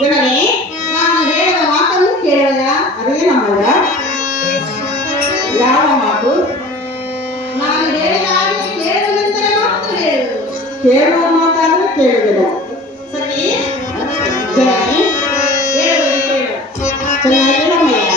ಜನನೇ ನಾನು ಹೇಳಿದ ಮಾತನ್ನು ಕೇಳಿದ ಅದೇ ನಮ್ಮಲ್ಲ ಯಾವ ಮಾತು ನಾನು ಹೇಳಿದ ಹಾಗೆ ಕೇಳಿದ ನಂತರ ಮಾತ್ರ ಹೇಳುವುದು ಕೇಳುವ ಮಾತಾದ್ರೆ ಕೇಳುವುದಿಲ್ಲ ಸರಿ ಜನನೇ ಹೇಳುವುದು ಕೇಳು ಚೆನ್ನಾಗಿ ನಮ್ಮಯ್ಯ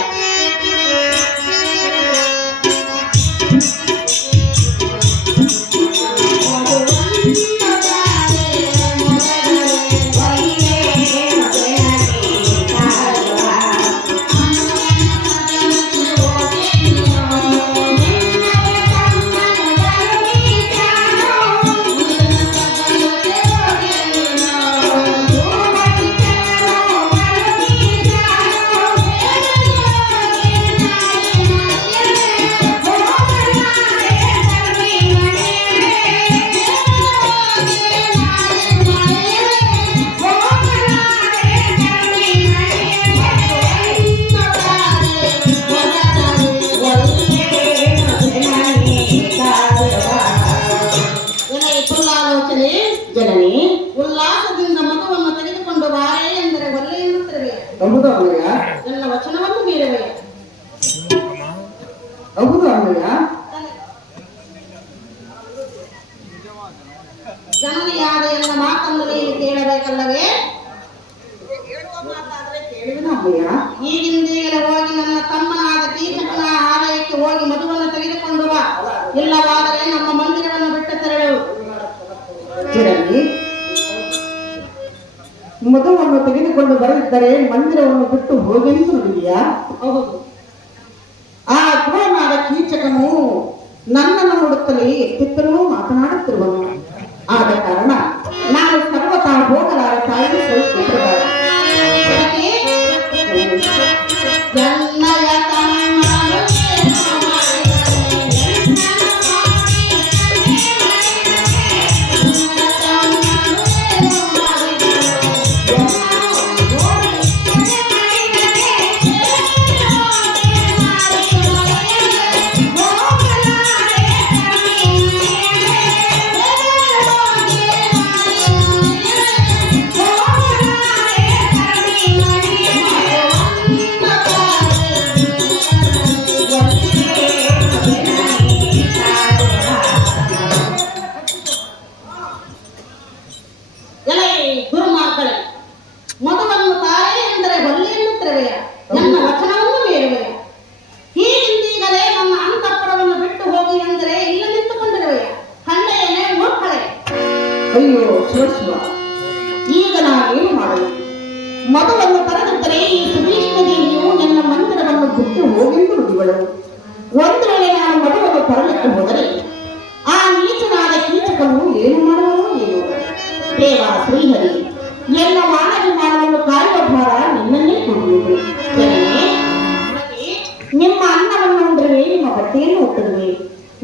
ಜನನಿ ಉಲ್ಲಾಸದಿಂದ ಮಗುವನ್ನು ತೆಗೆದುಕೊಂಡು ಬಾರೆ ಎಂದರೆ ಒಲ್ಲೆ ಎನ್ನುತ್ತವೆ ನನ್ನ ವಚನವನ್ನು ಮೀರವೆ ಜನನಿಯಾದ ಎನ್ನ ಮಾತನ್ನು ನೀನು ಕೇಳಬೇಕಲ್ಲವೇ ಈಗಿಂದೀಗಲೇ ಹೋಗಿ ನನ್ನ ತಮ್ಮನಾದ ಕೀಚಕನ ಆಲಯಕ್ಕೆ ಹೋಗಿ ಮಧುವನ್ನು ತೆಗೆದುಕೊಂಡು ಬಾ ಇಲ್ಲವಾದರೆ ನಮ್ಮ ಮಂದಿರವನ್ನು ಬಿಟ್ಟು ತೆರಳು ಮಧುವನ್ನು ತೆಗೆದುಕೊಂಡು ಬರದಿದ್ದರೆ ಮಂದಿರವನ್ನು ಬಿಟ್ಟು ಹೋಗೆಂದು ನುಡಿದೆಯಾ? ಹೌದು. ಆ ಕ್ರೂರನಾದ ಕೀಚಕನು ನನ್ನನ್ನು ನೋಡುತ್ತಲೇ ಎತ್ತಿತ್ತಲೂ ಮಾತನಾಡುತ್ತಿರುವನು. ಆದ ಕಾರಣ ನಾನು ಸರ್ವತಾ ಹೋಗಲಾರ ತಾಯಿ ಸೌಖ್ಯ ಮಧುವನ್ನು ತಾರೆ ಎಂದರೆ ಬಲ್ಲೆ ಎನ್ನುತ್ತಿರುವೆಯ ನನ್ನ ವಚನವನ್ನು ಮೀರುವೆಯ ಹೀಗಿಂದೀಗಲೇ ನನ್ನ ಅಂತಃಪುರವನ್ನು ಬಿಟ್ಟು ಹೋಗಿ ಎಂದರೆ ಇಲ್ಲ ನಿಂತುಕೊಂಡಿರುವೆಯ ಕಂಡೆಯೇ ಮೂರ್ಖಳೆ. ಅಯ್ಯೋ ಶಿವ, ಈಗ ನಾನೇನು ಮಾಡಲು? ಮಧುವನ್ನು ತರದಿದ್ದರೆ ಈ ಸುಭೀಷ್ಣ ದೇವಿಯು ನನ್ನ ಮಂದಿರವನ್ನು ಬಿಟ್ಟು ಹೋಗೆಂದು ನುಡಿಗಳು. ಒಂದು ವೇಳೆ ನಾನು ಮಧುವನ್ನು ತರಲಿಕ್ಕೆ ಹೋದರೆ ಆ ನೀಚನಾದ ಕೀಚಕನು ಏನು ಮಾಡುವನೋ ಏನು? ದೇವ ಶ್ರೀಹರಿ, ಎಲ್ಲ ಮಾನವಿಮಾನವನ್ನು ಕಾಯುವ ಭಾರ ನಿನ್ನನ್ನೇ ಕೊಡುವುದು. ನಿಮ್ಮ ಅನ್ನವನ್ನು ಉಂಡ್ರೆ ನಿಮ್ಮ ಬಟ್ಟೆಯನ್ನು ಉಟ್ಟಿರುವೆ.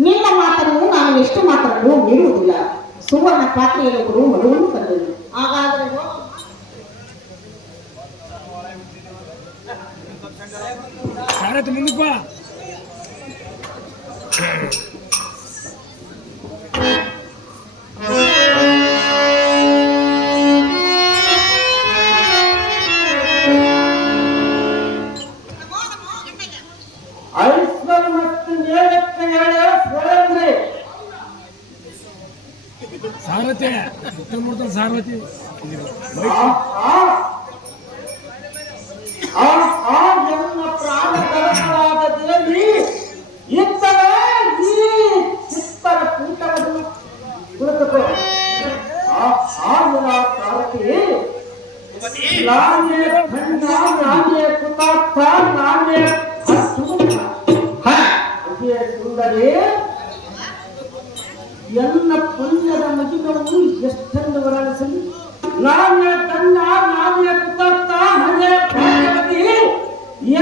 ನಿಮ್ಮ ಮಾತನ್ನು ನಾನು ಎಷ್ಟು ಮಾತನ್ನು ನೀಡುವುದಿಲ್ಲ. ಸುವರ್ಣ ಪಾತ್ರೆಯಲ್ಲಿ ಕೊಡು ಮಧುವನ್ನು ತಂದರು. ಹಾಗಾದರೆ ಮುಂದಕ್ಕೆ ಸಾರಥಿ ಸಾರಥಿ ಪ್ರಾಣಕರವಾದ ದೇವಿ ಇತ್ತಲೇ ಈ ಚಿತ್ತರ ಕೂಟವನ್ನು ಕುಳಿತುಕೋ. ನಾನೇ ಖಂಡ, ನಾನೇ ಕುತಾರ್ಥ, ನಾನೇ ಸುಂದರಿ. ಎಲ್ಲ ಪುಣ್ಯದ ಮಗಿಗಳು ಎಷ್ಟೆಂದು ವರಳಿಸಲಿ. ನಾನೇ ತಂಡ, ನಾನೇ ಕುತಾರ್ಥ, ಹಣೆ ಭಾಗ್ಯವತಿ.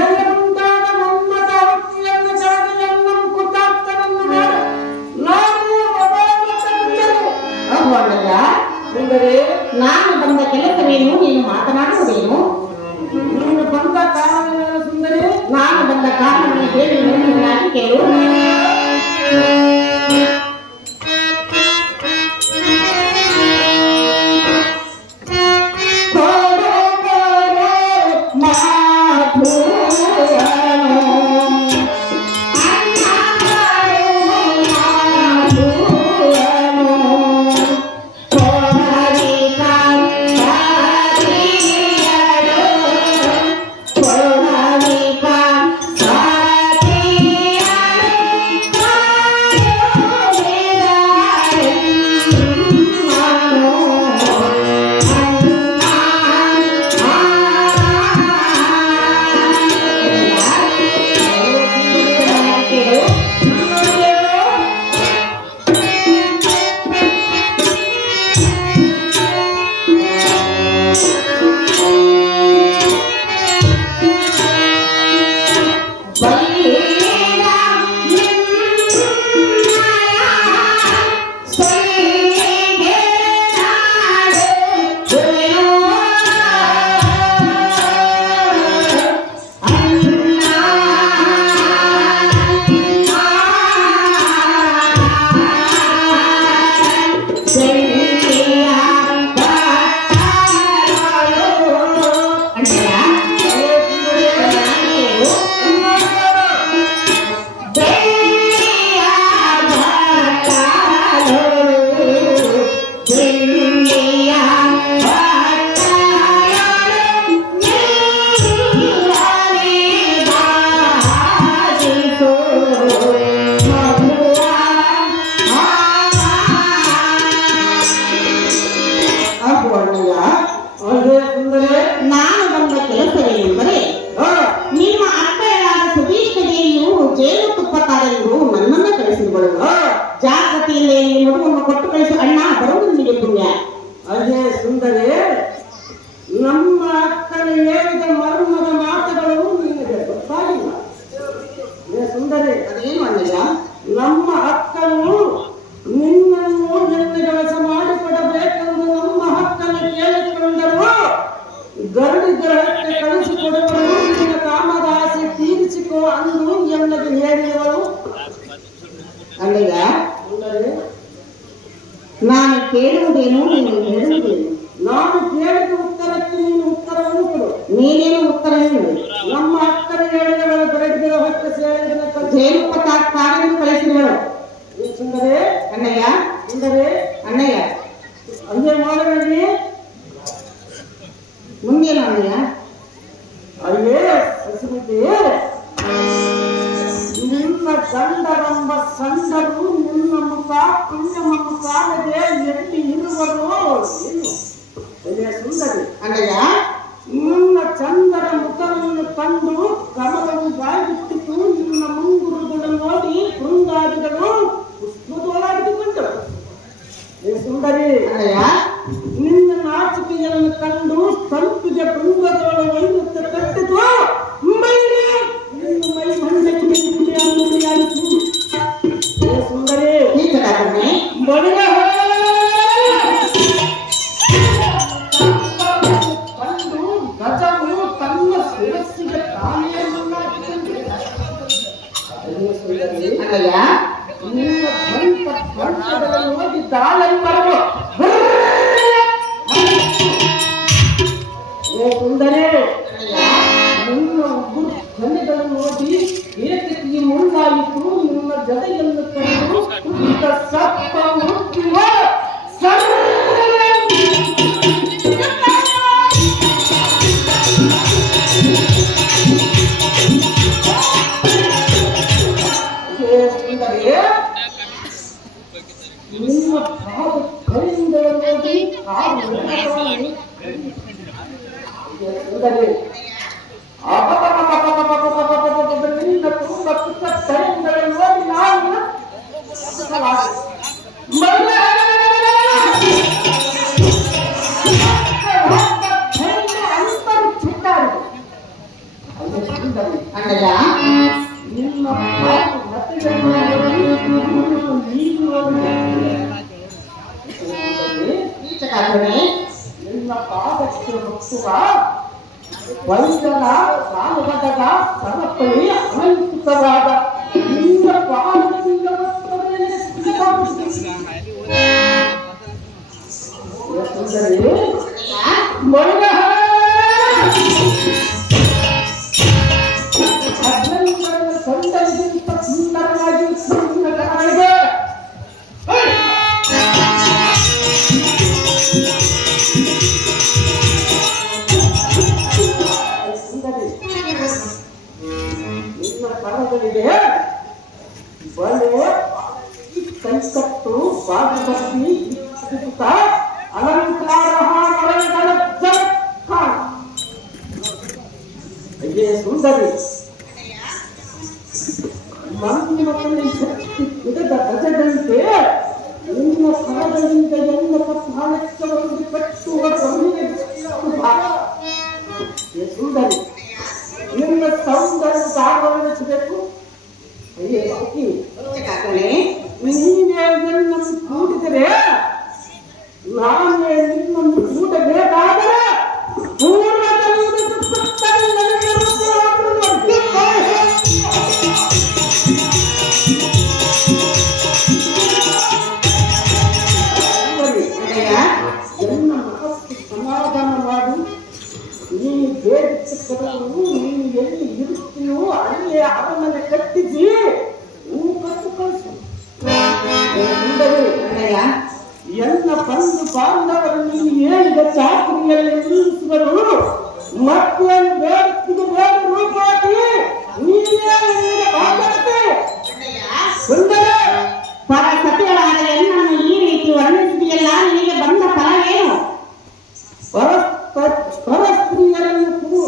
ಎಲ್ಲುಂಟಾದ ಮನ್ಮಥ ಭಕ್ತಿಯನ್ನು ಕಳೆದು ಎಲ್ಲ ಕುತಾರ್ಥನನ್ನು ನಾನು ಅಂದರೆ ನಾನು ಬಂದ ಕೆಲಸವೇನು, ನೀನು ಮಾತನಾಡುವುದೇನು? ನೀನು ಬಂದ ಕಾರಣವೇನು ಸುಂದರಿ? ನಾನು ಬಂದ ಕಾರಣವನ್ನು ಹೇಳಿ ನನಗೆ ಕೇಳು. ಕಳಿಸು ಅಣ್ಣ, ಬರೋದು ನಿನಗೆ ಪುಣ್ಯ. ಅದೇ ಸುಂದರಿ, ನಮ್ಮ ಅಕ್ಕನ ಹೇಳಿದ ಮರ್ಮದ ಮಾತುಗಳು ನಿನಗೆ ಗೊತ್ತಾಗಿಲ್ಲ. ಸುಂದರಿ, ಅದೇನು ಅಣ್ಣಯ್ಯ? ನಮ್ಮ ಅಕ್ಕನು ನಿನ್ನನ್ನು ಕೆಲಸ ಮಾಡಿಕೊಡಬೇಕೆಂದು ನಮ್ಮ ಹಕ್ಕನ್ನು ಕೇಳಿಕೊಂಡರು. ಗರಡಿ ಗ್ರಹಕ್ಕೆ ಕಳಿಸಿಕೊಡುವರು, ನಿನ್ನ ಕಾಮದ ಆಸೆ ತೀರಿಸಿಕೋ ಅಂದು ಎನ್ನದು ಹೇಳಿದವರು. ಅಣ್ಣಯ್ಯ, ಸುಂದರಿ, ನಾನು ಕೇಳುವುದೇನು, ನೀನು ಹೇಳುವುದೇನು? ನಾನು ಕೇಳಿದ ಉತ್ತರಕ್ಕೆ ನೀನು ಉತ್ತರವನ್ನು ಕೊಡು. ನೀನೇನು ಉತ್ತರ ಹೇಳು? ನಮ್ಮ ಅಕ್ಕನ ಹೇಳಿದವರ ಗರಡಿ ಗ್ರಹಕ್ಕೆ ಸೇರಿದ ಜೇನುಪತ ಕಾರೆಂದು ಕಳಿಸಿದಳು. ಸುಂದರಿ, ಅಣ್ಣಯ್ಯ, ಸುಂದರಿ, ಅಣ್ಣಯ್ಯ, ಹಂಗೆ ಮಾಡಬೇಡಿ. ಮುಂದೇನು ಅಣ್ಣಯ್ಯ? ಅಲ್ಲೇ ಹಸಿರುದೆ ನಿನ್ನ ಗಂಡರೆಂಬ ಸಂಡರು ನಿನ್ನ ಮುಖ ಪುಣ್ಯವನ್ನು ಕಾಣದೆ ಎಲ್ಲಿ ಇರುವರು ಏನು? ಅಲ್ಲೇ ಸುಂದರಿ, ಅಣ್ಣಯ್ಯ, ನಿನ್ನ ಚಂದರ ಮುಖವನ್ನು ಕಂಡು ಕಮಲವು ಬಾಗಿಟ್ಟಿತು. ನಿನ್ನ ಮುಂಗುರುಗಳು ನೋಡಿ ಬೃಂದಾದಿಗಳು ಪುಷ್ಪದೊಳಗಿಕೊಂಡರು. ಸುಂದರಿ, ಅಣ್ಣಯ್ಯ, ನಿನ್ನ ನಾಚಿಕೆಯನ್ನು ಕಂಡು ಸಂಪಿಗೆ ಬೃಂದದೊಳ ವೈದ್ಯ ಕಟ್ಟಿತು. ನಿನ್ನ ಮೈ ಮಂಡಕ್ಕೆ ಸುಂದರಿ, ನೀನು ಕಣ್ಣೆ ಬಡಿಗ ಕಂಡು ಗಜವು ತನ್ನ ಶಿರಸ್ಸಿಗೆ ತಾನೇ ಸುಂದರಿ, ಅಣ್ಣಯ್ಯ, ನಿನ್ನ ದಂತ ದಂತಗಳನ್ನು ನೋಡಿ ದಾಳಂಬರವು. ಸುಂದರಿ, ನಿನ್ನ ಉಗುರು ಕಣ್ಣುಗಳನ್ನು ನೋಡಿ ಏಕತೆಗೆ ಮುಂದಾಯಿತು. ನಿನ್ನ ಜಡೆಯನ್ನು ಕಂಡು ಕುಡಿದ ಸಪ್ಪ ಮುಟ್ಟಿವ ನಿಮ್ಮ ಕಾಲು ಕೈಯಿಂದ ನೋಡಿ ಕಾಲು ಸುಂದರಿ, ನಿನ್ನ ತುಂಬ ಪುಟ್ಟ ಕೈಯಿಂದಲೇ ನೋಡಿ ನಾನು ಅಣ್ಣಯ್ಯ, ನಿಮ್ಮ ನಿನ್ನ ಪಾದಕ್ಕೆ ಹೊತ್ತುವ ವೈದ್ಯನ ಸಾಲುಗಡದ ಸರಪಳಿ ಅಲಂಕೃತವಾದ ನಿನ್ನ ಪಾದದಿಂದ ಮರುಗ ಸಂದರ್ಭದಿಂದ ಸುಂದರವಾಗಿ ನಿನ್ನ ಕನ್ನಡಿಗೆ ನಿನ್ನ ಕರಗಳಿಗೆ ಬಳೆ ಕೈಕಟ್ಟು ಬಾಗಿಬತ್ತಿ ಅಲಂಕಾರ ಅಯ್ಯೇ ಸುಂದರಿ, ಮಣ್ಣಿನಲ್ಲಿ ಗಿಡದ ಗಜದಂತೆ ನಿನ್ನ ಕರಗಳಿಂದ ಎಲ್ಲ ಕಪ್ಪಾಳಕ್ಕೆ ಕಟ್ಟುವ ಸುಂದರಿ, ನಿನ್ನ ಸೌಂದರ್ಯ ಸಾರ್ವರ್ಣಿಸಬೇಕು. ಅಯ್ಯೇ ಸಖಿ, ನೀನೇ ನನ್ನನ್ನು ಕೂಡಿದರೆ ನಾನೇ ನಿನ್ನನ್ನು ಕೂಡಬೇಕಾದರೆ ಎಲ್ಲ ಮನಸ್ಸು ಸಮಾಧಾನ ಮಾಡು. ನೀನು ಬೇಡಿಸಿಕೊಳ್ಳಲು ನೀನು ಎಲ್ಲಿ ಇರುತ್ತೀಯೋ ಅಲ್ಲೇ ಅವನನ್ನು ಕಟ್ಟಿಸಿ ನೀನು ಕಟ್ಟು ಕಳಿಸು. ಎಲ್ಲ ಬಂಧು ಬಾಂಧವರು ನೀನು ಹೇಳಿದ ಚಾಕರಿಯಲ್ಲಿ ನಿಲ್ಲಿಸುವರು. ಮಕ್ಕಳನ್ನು ಬೇಡುತ್ತಿದ್ದು ಬೇಡ ರೂಪಾಯಿ ನೀನೇ ಸುಂದರ ಪರ ಸತಿಗಳಾದ ಎನ್ನನ್ನು ಈ ರೀತಿ ವರ್ಣಿಸಿದೆಯಲ್ಲ, ನಿನಗೆ ಬಂದ ಫಲ ಏನು? ಪರಸ್ತ್ರೀಯರನ್ನು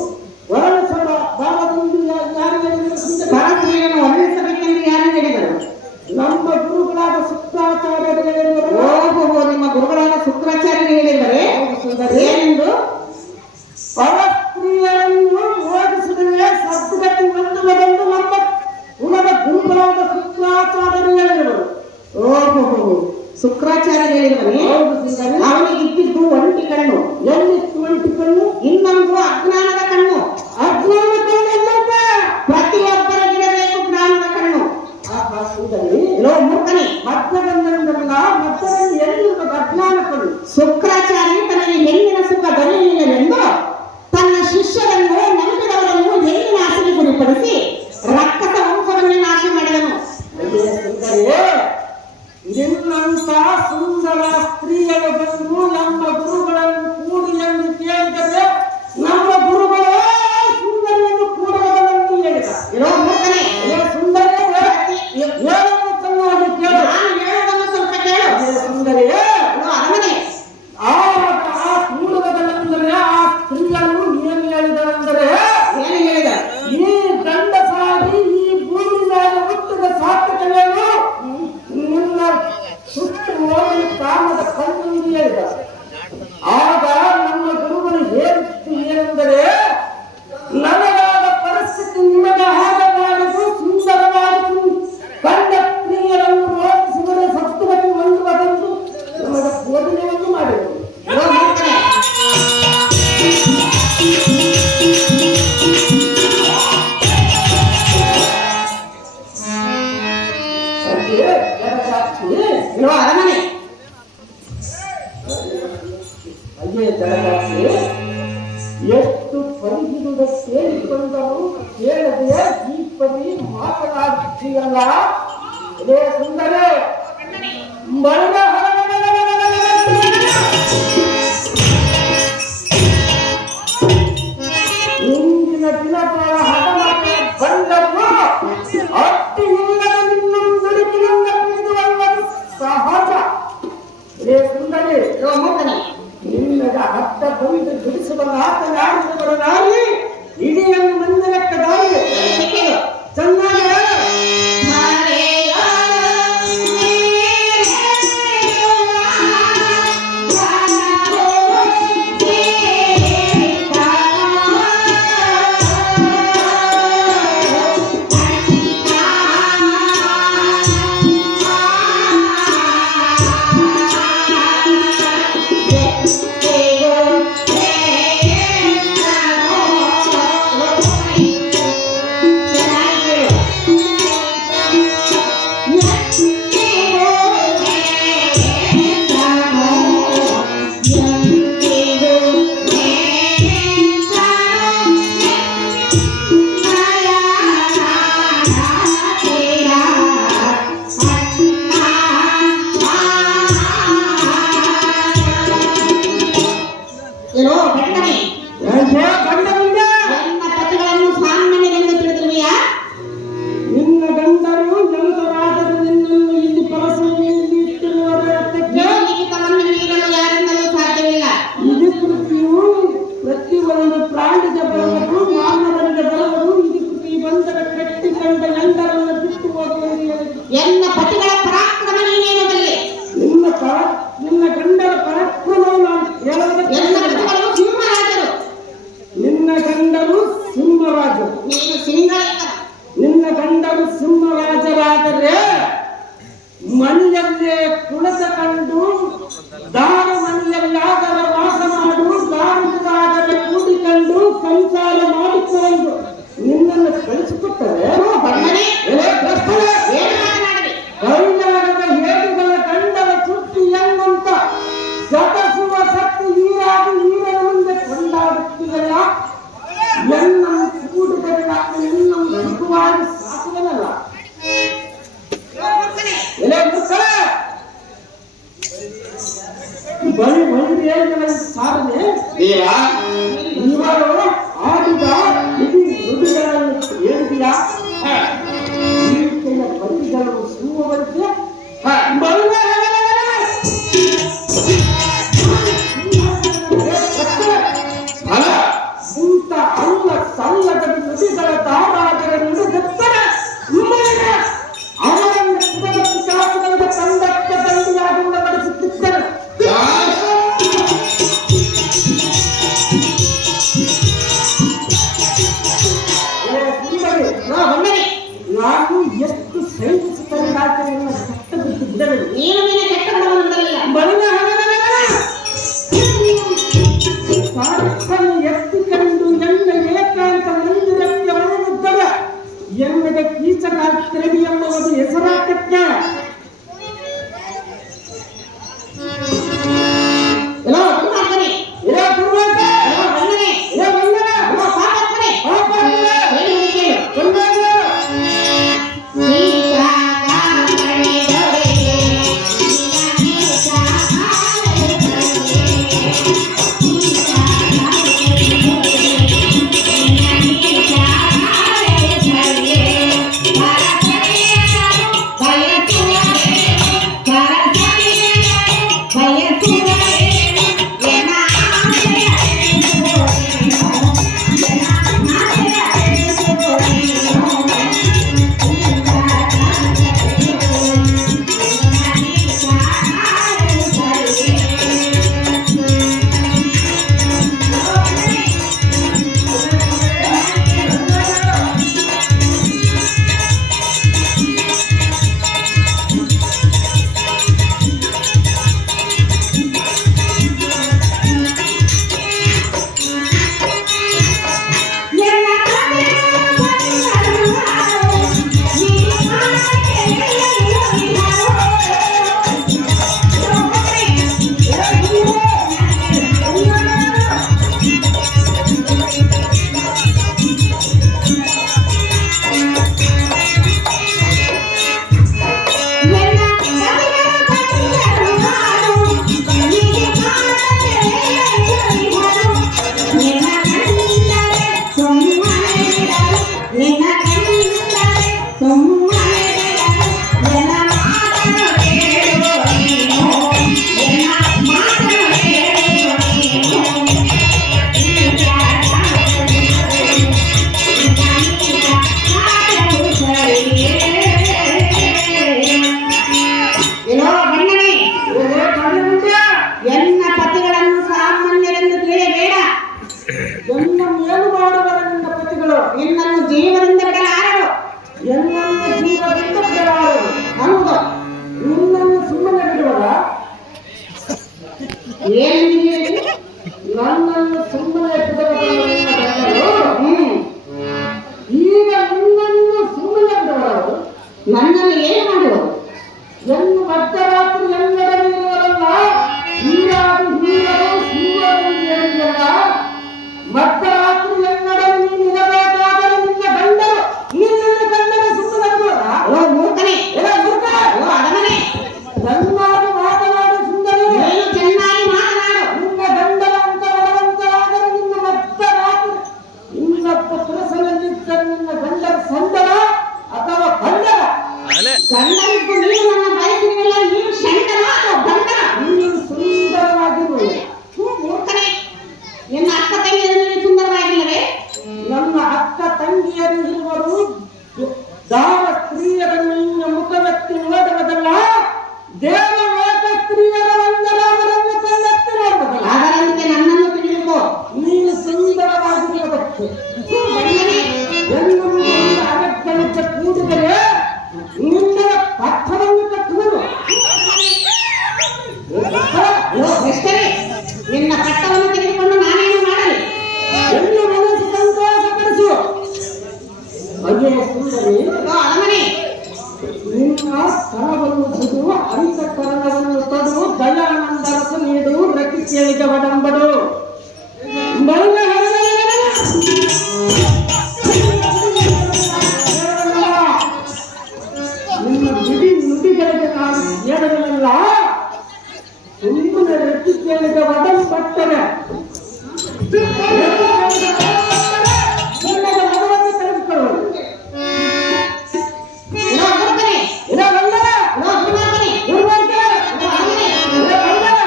ವರ್ಣಿಸದ ಭಾವದಿಂದ ಯಾರು ಹೇಳಿದರು? ಪರಸ್ತ್ರೀಯರನ್ನು ವರ್ಣಿಸಬೇಕೆಂದು ಯಾರು ಹೇಳಿದರು? ನಮ್ಮ ಗುರುಗಳಾದ ಶುಕ್ರಾಚಾರ್ಯರು ಹೇಳಿದರು. ಓಹೋ, ಶುಕ್ರಾಚಾರ್ಯ ಹೇಳಿದವನೇ ಹೌದು ಸುಂದರಿ. ಅವನಿಗಿದ್ದಿದ್ದು ಒಂಟಿ ಕಣ್ಣು, ಎಲ್ಲಿತ್ತು ಒಂಟಿ ಕಣ್ಣು? ಇನ್ನೊಂದು ಅಜ್ಞಾನದ ಕಣ್ಣು. ಅಜ್ಞಾನ ಕಣ್ಣಲ್ಲಪ್ಪ. ಪ್ರತಿಯೊಬ್ಬರಿಗಿರಬೇಕು ಜ್ಞಾನದ ಕಣ್ಣು. ಆಹಾ ಸುಂದರಿ, ಲೋ ಮೂರ್ಖನೇ, ಮತ್ತದನ್ನಲ್ಲ ಮತ್ತದಲ್ಲಿ ಎಲ್ಲಿರುವ ಅಜ್ಞಾನ ಕಣ್ಣು? ಶುಕ್ರಾಚಾರ್ಯ ತನಗೆ ಹೆಣ್ಣಿನ ಸುಖ ದೊರೆಯಲಿಲ್ಲವೆಂದು ತನ್ನ ಶಿಷ್ಯರನ್ನು ನಂಬಿದವರನ್ನು ಹೆಣ್ಣಿನ ಆಸೆಗೆ ಗುರಿಪಡಿಸಿ ರಕ್ಕಸ ವಂಶವನ್ನೇ ನಾಶ ಮಾಡಿದನು. ಅಯ್ಯೇ ಸುಂದರಿ, ನಿನ್ನಂತ ಸುಂದರ ಸ್ತ್ರೀಯರು ಬಂದು ನಮ್ಮ ಗುರುಗಳನ್ನು ಕೂಡಿ ಎಂದು ಕೇಳಿದರೆ ನಮ್ಮ ಗುರುಗಳೇ ಸುಂದರಿಯನ್ನು ಕೂಡುವುದನ್ನು ಹೇಳಿದ. ಲೋ ಮೂರ್ಖನೇ, ಅಯ್ಯೇ ಸುಂದರಿ, ಹೇಳನ್ನು ಚೆನ್ನಾಗಿ ಕೇಳು. ನಾನು ಹೇಳುವುದನ್ನು ಸ್ವಲ್ಪ ಕೇಳು. ಅಯ್ಯೇ ಸುಂದರಿ, ಲೋ ಅರಮನೆ, ಆ ಕೂಡುವುದೆಂದರೆ ಆ ಸ್ತ್ರೀಯನ್ನು ಏನು ಹೇಳಿದರೆಂದರೆ, ಏನು ಹೇಳಿದ? ಈ ಗಂಡಸಾಗಿ ಈ ಭೂಮಿ ಮೇಲೆ ಹುಟ್ಟಿದ ಸಾರ್ಥಕವೇನು ನಿನ್ನ ಸುಟ್ಟು ಹೋಗಿ ಕಾಮದ ಕಣ್ಣು ಹೇಳಿದ. ಆಗ ನಮ್ಮ ಗುರುಗಳು ಹೇಳಿದ್ದು ಏನೆಂದರೆ, ನನಗಾದ ಪರಿಸ್ಥಿತಿ ನಿಮಗೆ ಆಗಬಾರದು, ಸುಂದರವಾದ ಗಂಡ ಸ್ತ್ರೀಯರನ್ನು ರೋಗಿಸಿದರೆ ಸತ್ವಕ್ಕೆ ಹೊಂದುವುದೆಂದು ನಮಗೆ ಬೋಧನೆಯನ್ನು ಮಾಡಿದರು. ಲೋ ಮೂರ್ಖನೇ, ಅದೇ ಜಗದಾಕ್ಷಿ, ಲೋ ಅರಮನೆ, ಅಯ್ಯೇ ಜಗದಾಕ್ಷಿ, ಎಷ್ಟು ಪರಿಗಿರುವುದ ಸೇರಿಕೊಂಡರು ಕೇಳದೆ ಈ ಪರಿ ಮಾತನಾಡುತ್ತೀಯಲ್ಲ. ಅದೇ ಸುಂದರೇ, ಮರಣ ಇಂದಿನ ದಿನಗಳ ಹಣಮಕ್ಕೆ ಬಂದವರು ಅಟ್ಟಿ ಇಲ್ಲದ ನಿನ್ನೊಂದಿಗಿನಿಂದ ತಿಳಿದುಕೊಳ್ಳಲು ಸಹಜ. ಅದೇ ಸುಂದರಿ, ಲೋ ಮೂರ್ಖನೇ, ನಿನ್ನದ ಹತ್ತ ಬಂದು ದುಡಿಸುವ ಮಾತನಾಡಿದವರನಾಗಿ ಇಡೀ ಮಂದಿರಕ್ಕೆ ದಾರಿ ಕೇಳು. ಚೆನ್ನಾಗಿ ಏನೋ ಬೆಟ್ಟನೆ, ಗಂಡನಿಂದ ನನ್ನ ಪತಿಗಳನ್ನು ಸಾಮಾನ್ಯರೆಂದು ತಿಳಿದಿರುವೆಯಾ? ನಿನ್ನ ಗಂಡರು ಜನರಾದರೂ ನಿನ್ನನ್ನು ಇಲ್ಲಿ ಪರಸಭೆಯಲ್ಲಿ ಇಟ್ಟಿರುವುದಕ್ಕೆ ಲಿಖಿತವನ್ನು ಮೀರಲು ಯಾರಿಂದಲೂ ಸಾಧ್ಯವಿಲ್ಲ. ಇದು ಕೃತಿಯು ಪ್ರತಿಯೊಂದು ಪ್ರಾಣಿಗೆ ಬರುವುದು, ಮಾನವರಿಗೆ ಬರುವುದು. ಇದು ಕೃತಿ ಬಂದರ ಕಟ್ಟಿಕೊಂಡ ಗಂಡರನ್ನು ಬಿಟ್ಟು ಹೋಗುವುದು ಹೇಳಿತು. ಎನ್ನ ಪತಿಗಳ ಪರಾಕ್ರಮ ನೀನೇನು ಬಲ್ಲೆ? ನಿನ್ನ ಗಂಡರ ಪರಾಕ್ರಮವು ನಾನು ಹೇಳುವುದಕ್ಕೆ ಎನ್ನ ಪತಿಗಳು ಸಿಂಹರಾಜರು, ನಿನ್ನ ಗಂಡರು ಸಿಂಹರಾಜರು. ನೀನು ಸಿಂಹಲಿಂಗ. ನಿನ್ನ ಗಂಡರು ಸಿಂಹರಾಜರಾದರೆ ಮನೆಯಲ್ಲೇ ಕುಳಿತುಕೊಂಡು ದಾರ ಮನೆಯಲ್ಲಾದರೆ ವಾಸ ಮಾಡು, ದಾರಿದಾದರೆ ಕೂಡಿಕೊಂಡು ಸಂಸಾರ ಮಾಡಿಕೊಂಡು ನಿನ್ನನ್ನು ಕಳಿಸಿಕೊಟ್ಟರೆ ಬಣ್ಣನೆ, ಎಲೆ ಪ್ರಶ್ನೆ, ಏನು ಮಾತನಾಡಲಿ? ಕೈಲಾಗದ ಹೇಳುಗಳ ಗಂಡರ ಸುತ್ತಿ ಎಂಬಂತ ಸತಸುವ ಸತ್ತು ಈರಾಗಿ ಈರನ ಮುಂದೆ ಕೊಂಡಾಡುತ್ತೀರಲ್ಲ. ಎನ್ನ ಕೂಡಿದರೆ ನಾನು ಎನ್ನ ಸುಖವಾಗಿ ಸಾಕುವನಲ್ಲ. ಎಲೆ ಮಕ್ಕಳೇ, ಬಳಿ ಬಳಿ ಸಾಧನೆ ಇವರು ಆಡಿದ ಇಡೀ ನುಡಿಗಳನ್ನು ಹೇಳಿದೆಯಾ? ಈಕೆಯ ಬಲಿಗಳು ಸಿಂಹವಂತೆ ಇಂಥ ಅಲ್ಲ ಸಲ್ಲದ ನುಡಿಗಳ ದಾರಾದರ ನುಡಿದೆತ್ತರ ಅವರನ್ನು ಕುಟುಂಬಕ್ಕೆ ಶಾಸನದ ತಂಡಕ್ಕೆ ದಂಡಿಯಾಗುವ ನಡೆಸುತ್ತಿದ್ದರು. ನಾನು ಎಷ್ಟು ಸೈನಿಸುತ್ತೇನೆ ಕಷ್ಟ ಬಿಟ್ಟು ಬಿಡಬೇಕು. ನೀನು ನಿನ್ನ ಕೆಟ್ಟ ಗುಣವನ್ನು ಏನಿದೆ? ನನ್ನನ್ನು ಸುಮ್ಮನೆ ಬಿಡಬೇಕು ನಿನ್ನ ಗಂಡರು. ಈಗ ನಿನ್ನನ್ನು ಸುಮ್ಮನೆ ಬಿಡಬಾರದು. ನನ್ನನ್ನು ಏನು ಮಾಡುವರು? ಎಂದು ಮಧ್ಯರಾತ್ರಿ ಎಲ್ಲರಲ್ಲಿರುವರಲ್ಲ ಹೀರಾದು ಹೀರರು ಸಿಂಹರು ಹೇಳಿದಲ್ಲ. ಮಧ್ಯರಾತ್ರಿ ಎಲ್ಲರಲ್ಲಿ ನೀನು ಇರಬೇಕಾದರೆ ನಿನ್ನ ಗಂಡರು ನಿನ್ನ ಗಂಡನ ಸುಮ್ಮನೆ ಬಿಡುವರ? ಓ ಮೂರ್ಖನೇ, ಮೂರ್ಖ, ಓ ಅಡಮನೆ, ಚೆನ್ನಾಗಿ ಮಾತನಾಡು ಸುಂದರಿ. ನೀನು ಚೆನ್ನಾಗಿ ಮಾತನಾಡು. ನಿನ್ನ ಗಂಡನ ಅಂತ ಬಲವಂತರಾದರೆ ನಿನ್ನ ಮಧ್ಯರಾತ್ರಿ ಇನ್ನೊಬ್ಬ ಪುರುಷನಲ್ಲಿದ್ದ ನಿನ್ನ ಗಂಡನ ಸಂದನ ಅಥವಾ ಗಂಡನ ಗಂಡನಿದ್ದು ನೀನು ನನ್ನ ಬಯಸಿರಲಿಲ್ಲ, ನೀನು ಶಂಕರ ಅಥವಾ ಗಂಡನ? ನೀನು ಸುಂದರವಾಗಿರುವೆ. ಮೂರ್ಖನೇ, ನಿನ್ನ ಅಕ್ಕ ತಂಗಿಯರು ನೀನು ಸುಂದರವಾಗಿಲ್ಲವೇ? ನಮ್ಮ ಅಕ್ಕ ತಂಗಿಯರು ಇರುವರು ದಾವ ಸ್ತ್ರೀಯರನ್ನು ನಿನ್ನ ಮುಖವೆತ್ತಿ ನೋಡುವುದಲ್ಲ, ದೇವಲೋಕ ಸ್ತ್ರೀಯರ ವಂದನಾಮರನ್ನು ಕಣ್ಣೆತ್ತಿ ನೋಡುವುದಲ್ಲ. ಅದರಂತೆ ನನ್ನನ್ನು ತಿಳಿದುಕೋ. ನೀನು ಸುಂದರವಾಗಿರುವುದಕ್ಕೆ ಗಂಡನೇ, ಎಂದು ಒಂದು ಅಗತ್ಯವಿದ್ದ ಕೂಡಿದರೆ ನಿನ್ನ ಪಥವನ್ನು ಕಟ್ಟುವರು. ಓ ಭ್ರಷ್ಟರೇ, ನಿನ್ನ ಪಟ್ಟವನ್ನು ತೆಗೆದುಕೊಂಡು ನಾನೇನು ಮಾಡಲಿ? ಎಂದು ಮನಸ್ಸು ಸಂತೋಷಪಡಿಸು. ಅಯ್ಯೋ ಸುಂದರಿ, ಓ ಅಡಮನೆ, ನಿನ್ನ ಸ್ಥಳವನ್ನು ಬಿಡು, ಅಂತಃಕರಣವನ್ನು ತೊಡು, ದಯಾನಂದರಸು ನೀಡು, ರತಿ ಕೇಳಿದ ಒಡಂಬಡು. ನಿನ್ನ ಬಿಡಿ ನುಡಿಗಳಿಗೆ ನಾನು ಹೇಳಲಿಲ್ಲ, ಸುಮ್ಮನೆ ರತಿ ಕೇಳಿದ ಒಡಂಬಟ್ಟರೆ ನಿನ್ನ ಮನವನ್ನು ತೆಗೆದುಕೊಳ್ಳುವುದು. ಓ ಮೂರ್ಖನೇ, ಇರೋ ಬಂದರ, ಓ ದುರ್ಮಾರ್ಗನೇ, ದುರ್ಮಾರ್ಗ, ಓ ಅಡಮನೆ, ಇರೋ ಬಂದರ,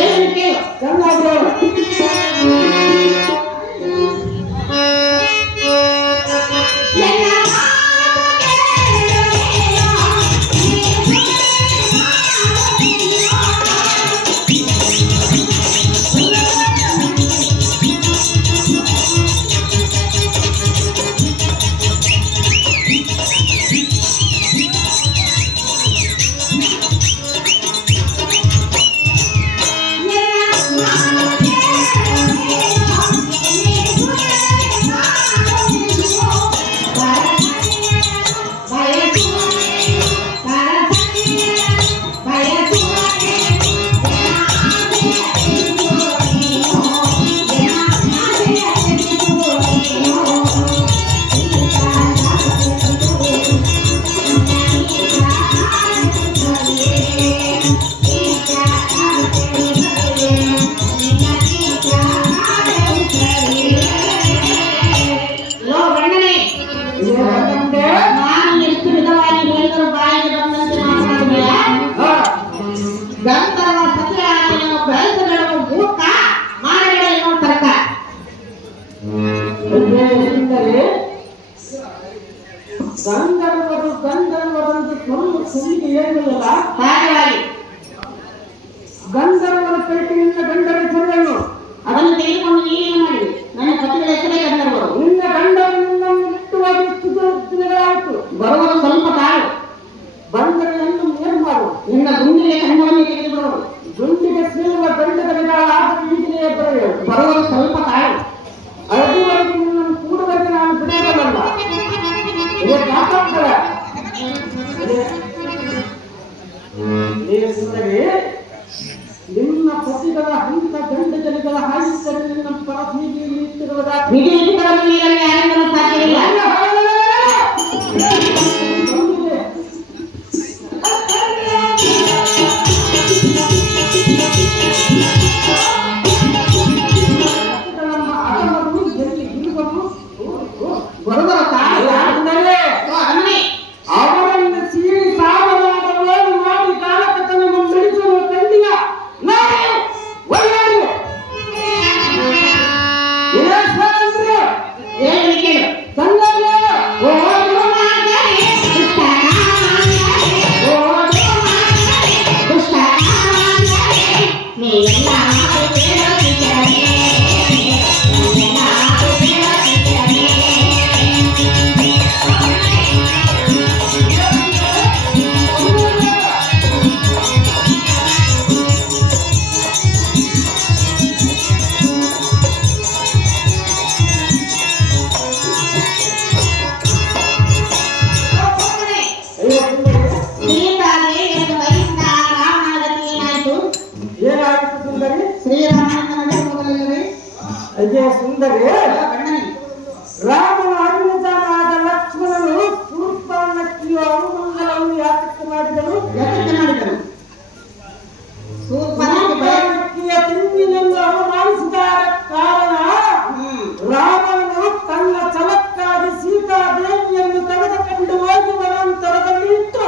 ಏನು ಕೇಳು. ಚೆನ್ನಾಗಿರೋರು. ಲೋ ಗಂಡನೇ, ನಾನು ಎಷ್ಟು ವಿಧವಾಗಿ ಹೇಳಿದರೂ ಬಾಯಿಗೆ ಬಂದಂತೆ ಮಾತನಾಡುವೆಯ? ಗಂಧರ್ವ ಸತಿಯಾಗಿಯನ್ನು ಬೆಳೆಸಬೇಡವು ಮೂರ್ಖ, ಮಾಡಬೇಡ ಎನ್ನುವ ತರ್ಕ. ಗಂಧರ್ವರಂದು ಸುಳ್ಳಿಗೆ ಹೇಳಿಲ್ಲ. ಹಾಗಾಗಿ ಗಂಧರ್ವರ ಪೈಕಿನಿಂದ ಗಂಡನ ಹೆಸರನ್ನು ಅದನ್ನು ತೆಗೆದುಕೊಂಡು ನೀನೇನು ಮಾಡಿದೆ? ನನ್ನ ಪತಿಗಳ ಹೆಸರೇ ಗಂಧರ್ವರು. ನಿನ್ನ ಗಂಡನು ನಿನ್ನನ್ನು ಮುಟ್ಟುವಾಗಿ ಎಷ್ಟು ದಿನಗಳಾಯಿತು. ಬರುವುದು ಸ್ವಲ್ಪ ತಾಳು. ಬಂದರೆಯನ್ನು ಏನು ಮಾಡು. ನಿನ್ನ ಗುಂಡಿಗೆ ಕಣ್ಣನ್ನು ತೆಗೆದುಬಿಡುವರು. ಗುಂಡಿಗೆ ಸೀಳುವ ಗಂಡದ ವಿಧಾನ ಆದ ಈಗಲೇ ಬರೆಯುವುದು. ಬರುವುದು ಸ್ವಲ್ಪ ತಾಳು. ಅದುವರೆಗೆ ನಿನ್ನನ್ನು ಕೂಡುವರೆಗೆ ನಾನು ಬಿಡುವುದಲ್ಲ. ಇದೇ ಕಾಪಾಡ್ತಾರೆ. ಸುಂದರಿ, ನಿನ್ನ ಪತಿಗಳ ಹಂತ ಗಂಡಜಲಿಗಳ ಹಾಯಿಸಲು ನಿನ್ನ ಪರಸೀಗೆಯಲ್ಲಿ ಇಟ್ಟಿರುವುದಾದ ವಿಧಿಲಿಖಿತವನ್ನು ಮೀರಲು ಯಾರಿಂದಲೂ ಸಾಧ್ಯವಿಲ್ಲ. ಬರುವುದರ ತಾಳು. ಓ ಅಡಮನೆ, ಅವರನ್ನು ಸೀಳಿ ಸಾವನಾದ ಓದು ಮಾಡಿ ಕಾಲಕತನವನ್ನು ಬೆಳೆಸುವ ಕಂಡಿಗ ನಾವು ಒಳ್ಳೆಯದು. ಹೇಳಲಿಕ್ಕೆ ಅಯ್ಯೇ ಸುಂದರಿ, ಗಂಡನೇ ರಾಮನ ಅನುಜನಾದ ಲಕ್ಷ್ಮಣನು ಶೂರ್ಪನಖಿಯ ಅನುಮಂಗಲವನ್ನು ಯಾತಕ್ಕೆ ಮಾಡಿದನು? ಶೂರ್ಪನಖಿಯ ತಿಂಡಿನನ್ನು ಅವಮಾನಿಸಿದ ಕಾರಣ ರಾಮನು ತನ್ನ ಛಲಕ್ಕಾಗಿ ಸೀತಾದೇವಿಯನ್ನು ತೆಗೆದುಕೊಂಡು ಹೋಗಿ ವನಾಂತರದಲ್ಲಿ ಇಟ್ಟು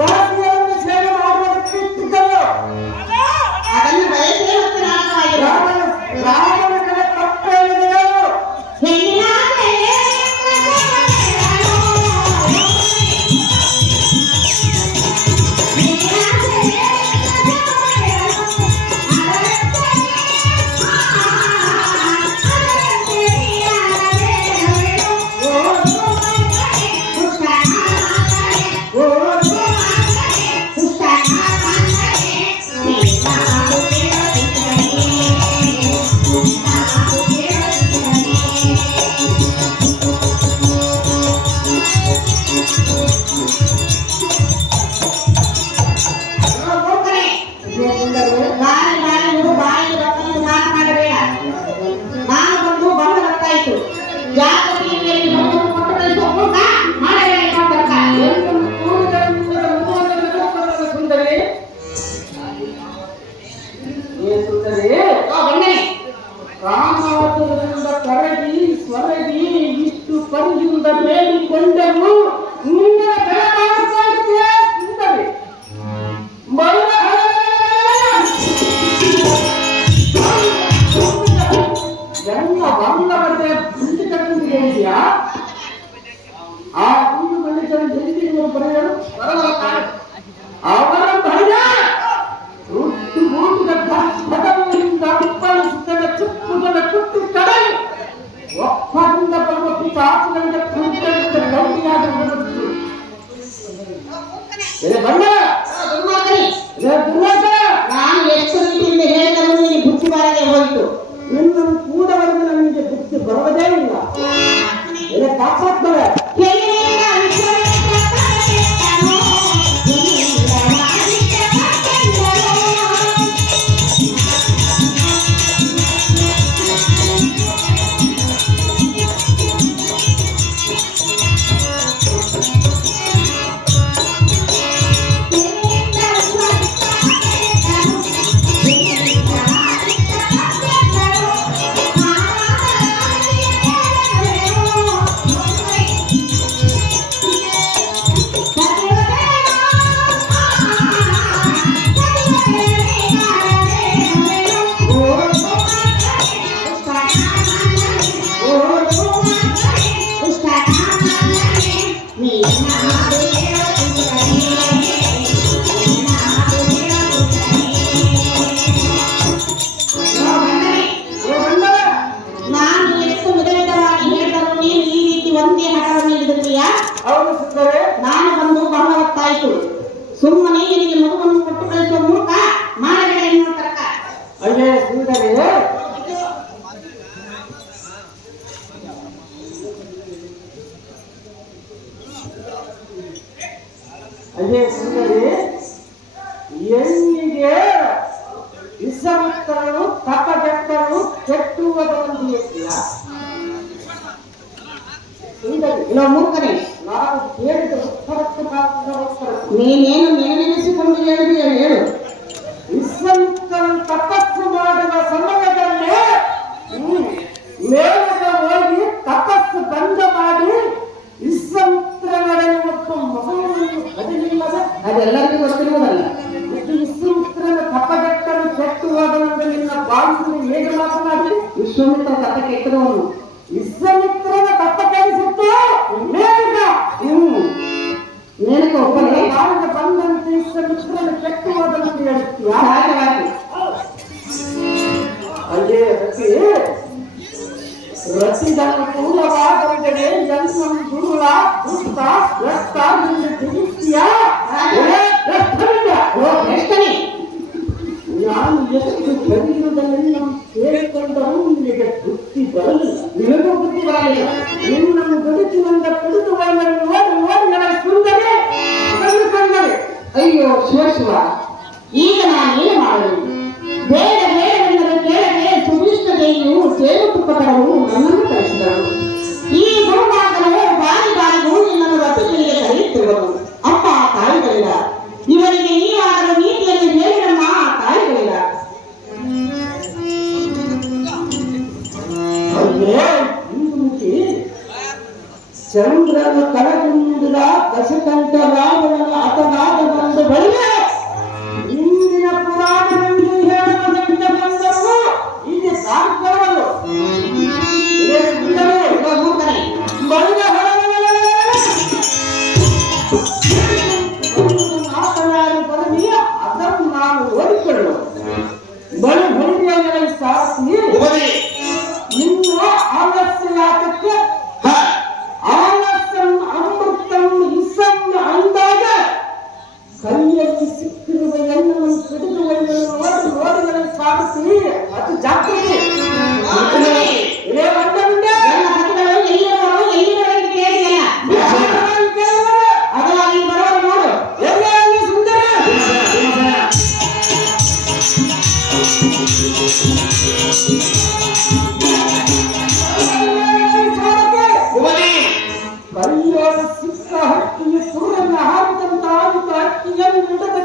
ದಾಸಿಯನ್ನು ಸೇವೆ ಮಾಡುವುದಕ್ಕೆ ಇಟ್ಟಿದ್ದರು. ಅದನ್ನು ಬಯಸೇ ಮತ್ತು ನಾಶವಾಗಿದೆ. ರಾಮನ ಕಡೆ ತಪ್ಪೇನಿದೆಯೋ? ಹೆಣ್ಣಿನ ರಾಮಾವತಾರದಿಂದ ಕರಗಿ ಸ್ವರಗಿ ಇಷ್ಟು ಪರಿಯಿಂದ ಬೇಡಿಕೊಂಡರು ನಿನ್ನ ಬೆಳಕಾಗುತ್ತಿದೆ ಸುಂದರಿ. ಎಲ್ಲ ಬಂದವರೇ ಬುದ್ಧಿ ಕಟ್ಟಿದೆಯಾ? ಆ ಒಂದು ಮನುಷ್ಯನ ಜೊತೆಗೆ ಬರೆಯಲು ಅವರ ಭಯ ರುಟ್ಟು ರೂಟದ ಪದವಿಯಿಂದ ಉತ್ಪಾದಿಸುತ್ತದೆ. ಚುಪ್ಪುಗಳ ಕುಟ್ಟು ಕಡಲು ಒಪ್ಪದಿಂದ ಬರುವ ಪಿತಾಚಿಗಳಿಗೆ ಕುಂಟದಿಂದ ಗೌರಿಯಾದ ನಾನು ಎಷ್ಟು ರೀತಿಯಿಂದ ಹೇಳಿದರೂ ನೀನು ಬುದ್ಧಿ ಬಾರದೆ ಹೋಯಿತು. ನಿನ್ನನ್ನು ಕೂಡವರೆಗೂ ನನಗೆ ಬುದ್ಧಿ ಬರುವುದೇ ಇಲ್ಲ. ಕಾಪಾಡ್ತವೆ ನಾನು ಬಂದು ಬಹಳ ಹೊತ್ತಾಯಿತು. ಸುಮ್ಮನೆ ನಿನಗೆ ಮಗುವನ್ನು ಕೊಟ್ಟು ಕಳಿಸುವ ಮೂಲಕ ಮಾಡಬೇಡ ಎನ್ನುವ ತರ್ಕ. ಅಯ್ಯೇ ಸುಂದರಿ, ಅಯ್ಯೇ ಸುಂದರಿ, ಹೆಣ್ಣಿಗೆ ವಿಷಮುಕ್ತರು ತಪಜಟ್ಟರು ಕೆಟ್ಟುವುದೊಂದಿಲ್ಲ. ಇಲ್ಲ ಮೂರ್ಖನೇ, ನಾವು ಕೇಳಿದ ಉತ್ತರಕ್ಕೆ ನೀನೇನು ನೆನೆಸಿಕೊಂಡು ಹೇಳಿದೆಯ ಹೇಳು. ವಿಶ್ವಮಿತ್ರನು ತಪಸ್ಸು ಮಾಡುವ ಸಮಯದಲ್ಲಿ ಮೇಲಕ್ಕೆ ಹೋಗಿ ತಪಸ್ಸು ಬಂದ ಮಾಡಿ ವಿಶ್ವಮಿತ್ರನೊಡನೆ ಮತ್ತು ಮಗುವನ್ನು ಕದಿಲಿಲ್ಲದೆ ಅದೆಲ್ಲರಿಗೂ ಗೊತ್ತಿರುವುದಲ್ಲ. ಮತ್ತು ವಿಶ್ವಮಿತ್ರನ ತಪಜಟ್ಟನು ಕೆಟ್ಟು ಹೋದನೆಂದು ನಿನ್ನ ಬಾಳಿಸಿ ಹೇಗೆ ಮಾತನಾಡಿ? ವಿಶ್ವಾಮಿತ್ರ ತಪ್ಪ ಕೆಟ್ಟದವನು. ವಿಶ್ವಮಿತ್ರನ ತಪ್ಪ ಕಲಿಸುತ್ತು ಮೇಲಕ ಮೇಲಕ್ಕೆ ಒಬ್ಬನೇ ಬಾಳಿಗೆ ಬಂದಂತೆ ವಿಶ್ವಮಿತ್ರನ ಕೆಟ್ಟು ಹೋದನೆಂದು ಹೇಳ್ತೀಯ? ಸಹಜವಾಗಿ ಅಲ್ಲೇ ರತಿದನ ಕೂಲವಾದವರಿಗೆ ಜನ್ಮಂ ದುರುಳ ದುಷ್ಟ ರಕ್ತ ಎಂದು ತಿಳಿಸ್ತೀಯ? ಎಷ್ಟನೇ ನಾನು ಎಷ್ಟು ಗಂಭೀರದಲ್ಲಿ ಕೇಳಿಕೊಂಡರೂ ನಿನಗೆ ಬುದ್ಧಿ ಬರಲಿಲ್ಲ. ನಿನಗೂ ಬುದ್ಧಿ ಬರಲಿಲ್ಲ. ನಿನ್ನನ್ನು ಬದುಕಿನಿಂದ ಕುಡಿದು ಬಂದನ್ನು ನೋಡಿ ನೋಡಿ ನನಗೆ ಸುಂದರಿ ಕಂಡುಕೊಂಡರೆ. ಅಯ್ಯೋ ಶಿವ ಶಿವ, ಈಗ ನಾನು ಏನು ಮಾಡಲು? ಬೇಡ ಬೇಡವೆಂದರೆ ಕೇಳದೆ ದೇವಿಯು ಜೇನು ತುಪ್ಪ ತರಲು ನನ್ನನ್ನು ಕಳಿಸಿದಳು. ಈ ಗುರುಮಾರ್ಗನು ಬಾರಿ ಬಾರಿಗೂ ನಿನ್ನನ್ನು ರಥಗಳಿಗೆ ಕರೆಯುತ್ತಿರುವನು. ಅಪ್ಪ ತಾಯಿಗಳಿಲ್ಲ, ಇವರಿಗೆ ನೀವಾದರೂ ನೀತಿಯಲ್ಲಿ ಹೇಳಿರಮ್ಮ ತಾಯಿಗಳಿಲ್ಲ. ಅಯ್ಯೋ ಹಿಂದುಮುಖಿ, ಚಂದ್ರನ ಕಳಗುಂದಿದ ದಶಕಂಠ ರಾವಣನ ಅಪಘಾತ ಬಂದ ಬಳಿಕ ಇಂದಿನ ಪುರಾಣದಲ್ಲಿ ಹೇಳುವುದಕ್ಕೆ ಬಂದರು ಇಲ್ಲಿ ಸಾಕ್ತವರು ಮಾತನಾಡಿ ಬರಲಿಯ ಅದನ್ನು ನಾನು ಓದಿಕೊಳ್ಳುವ ಬಳಿ ಹೊಲಿಗೆಗಳ ಸಾರಿಸಿ ಇನ್ನು ಆಲಸ್ಯ ಯಾತಕ್ಕೆ ಆಲಸ್ಯಂ ಅಮೃತಂ ಇಸಂ ಅಂದಾಗ ಕೈಯಲ್ಲಿ ಸಿಕ್ಕಿರುವ ಎಣ್ಣವನ್ನು ಹಿಡಿದು ನೋಡಿಗಳನ್ನು ಸಾರಿಸಿ ಅದು ಜಾಗ್ರತೆ. ಇದೇ ಬಂದವಿದೆ ನನ್ನ ಪತಿಗಳು ಎಲ್ಲಿರುವರು ಎಲ್ಲಿರುವರು ಕೇಳಿಯಲ್ಲ, ಅದರಾಗಿ ಬರೋರು ನೋಡು. ಎಲ್ಲರಲ್ಲಿ ಸುಂದರ ಕೈಯೊಳ ಸಿಕ್ಕ ಹಕ್ಕಿಯು ಸುರನ್ನ ಹಾರಿದಂತ ಹಕ್ಕಿಯನ್ನು ಹಿಡಿದ